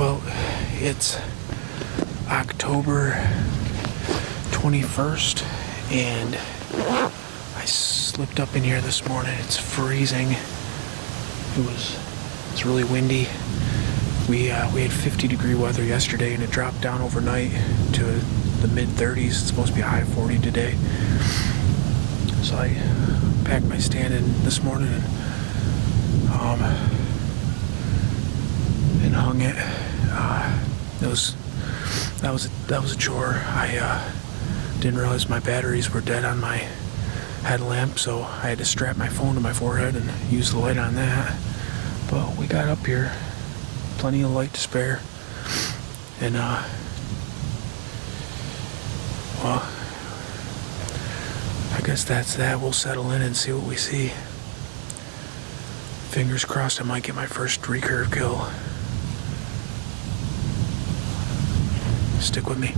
Well, it's October 21st, and I slipped up in here this morning. It's freezing. It's really windy. We had 50-degree weather yesterday, and it dropped down overnight to the mid-30s. It's supposed to be a high 40 today. So I packed my stand in this morning and hung it. That was a chore. I didn't realize my batteries were dead on my headlamp, so I had to strap my phone to my forehead and use the light on that. But we got up here, plenty of light to spare, and well, I guess that's that. We'll settle in and see what we see. Fingers crossed I might get my first recurve kill. Stick with me.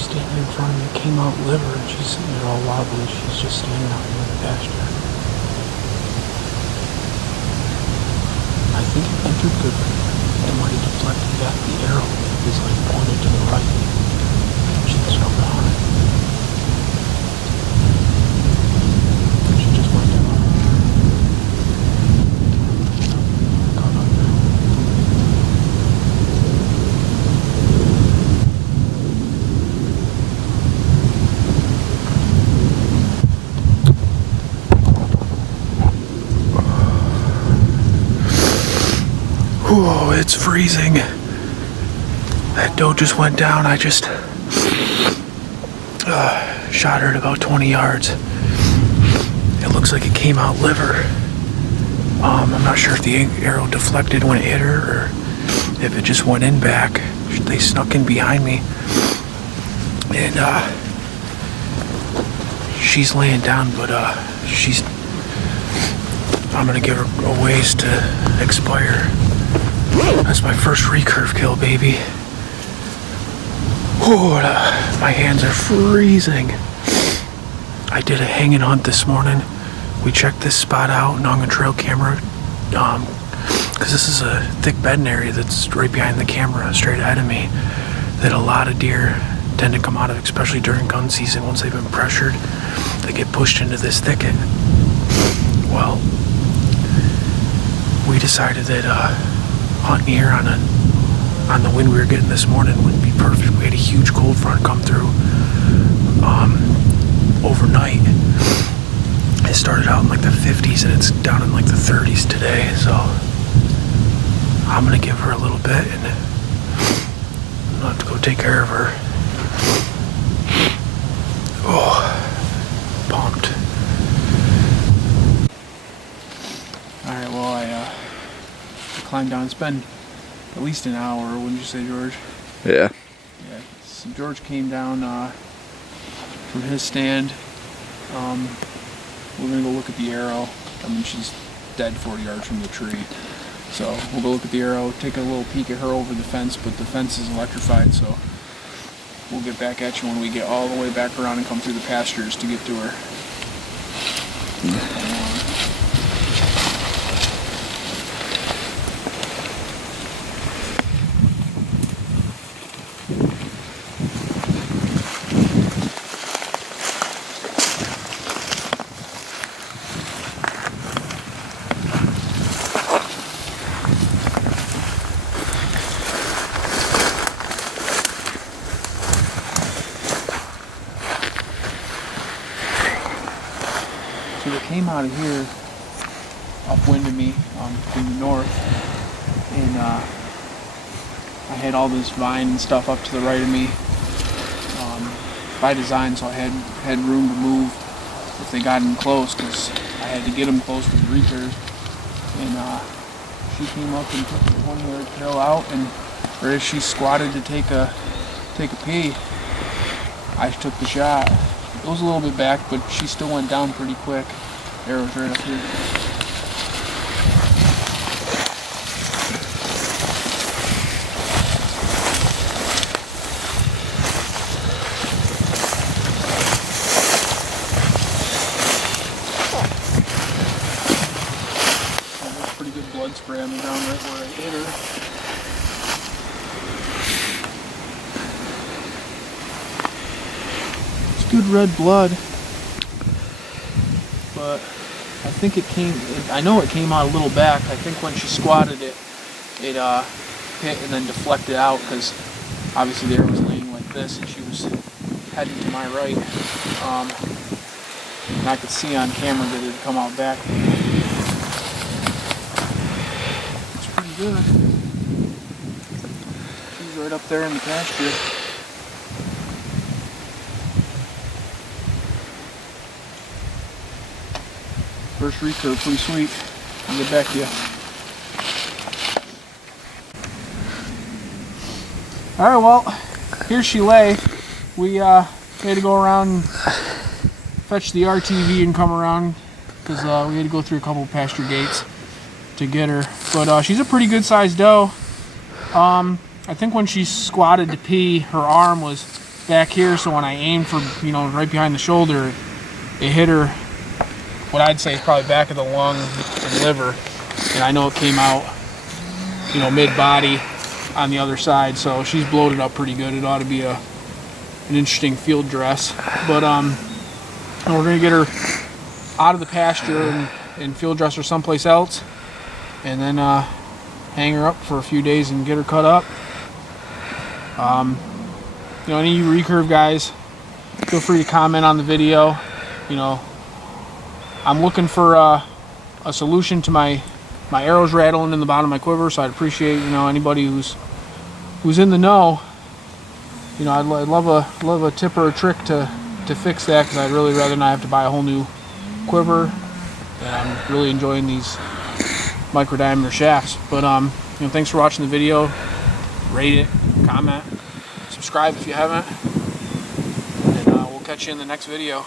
Standing in front of me, came out liver, and she's sitting there all wobbly. She's just standing out here in the pasture. I think it entered good. It might have deflected back. The arrow is like pointed to the right. She's still on it. it's freezing. That doe just went down. I just shot her at about 20 yards. It looks like it came out liver. I'm not sure if the arrow deflected when it hit her or if it just went in back. They snuck in behind me. And she's laying down, but I'm gonna give her a ways to expire. That's my first recurve kill, baby. Oh, my hands are freezing. I did a hanging hunt this morning. We checked this spot out, and on a trail camera, because this is a thick bedding area that's right behind the camera, straight ahead of me, that a lot of deer tend to come out of, especially during gun season. Once they've been pressured, they get pushed into this thicket. Well, we decided that hunting here on the wind we were getting this morning would be perfect. We had a huge cold front come through overnight. It started out in like the 50s and it's down in like the 30s today. So I'm gonna give her a little bit and I'll have to go take care of her. Oh, pumped. All right, well, I climbed down. It's been at least an hour, wouldn't you say, George? Yeah. Yeah. So George came down from his stand. We're gonna go look at the arrow. I mean, she's dead 40 yards from the tree. So we'll go look at the arrow, take a little peek at her over the fence, but the fence is electrified, so we'll get back at you when we get all the way back around and come through the pastures to get to her. So they came out of here, upwind of me, from the north, and I had all this vine and stuff up to the right of me, by design, so I had room to move if they got in close, because I had to get them close with the recurve. And she came up and took the 20-yard trail out, and right as she squatted to take a pee, I took the shot. It was a little bit back, but she still went down pretty quick. Arrow's right up here. There's pretty good blood spray on the ground right where I hit her. Good red blood, but I think I know it came out a little back. I think when she squatted it hit and then deflected out, because obviously the arrow was laying like this and she was heading to my right. And I could see on camera that it had come out back. It's pretty good. She's right up there in the pasture. First recurve, pretty sweet. I'll get back to you. Alright, well, here she lay. We had to go around and fetch the RTV and come around, because we had to go through a couple pasture gates to get her. But she's a pretty good sized doe. I think when she squatted to pee, her arm was back here, so when I aimed for, right behind the shoulder, it hit her, what I'd say is probably back of the lung and liver, and I know it came out, mid-body on the other side, so she's bloated up pretty good. It ought to be an interesting field dress. But we're gonna get her out of the pasture and field dress her someplace else, and then hang her up for a few days and get her cut up. Any of you recurve guys, feel free to comment on the video. I'm looking for a solution to my my arrow's rattling in the bottom of my quiver, so I'd appreciate, you know, anybody who's in the know. You know, I'd love a tip or a trick to fix that, because I'd really rather not have to buy a whole new quiver. And I'm really enjoying these micro diameter shafts. But you know, thanks for watching the video. Rate it, comment, subscribe if you haven't, and we'll catch you in the next video.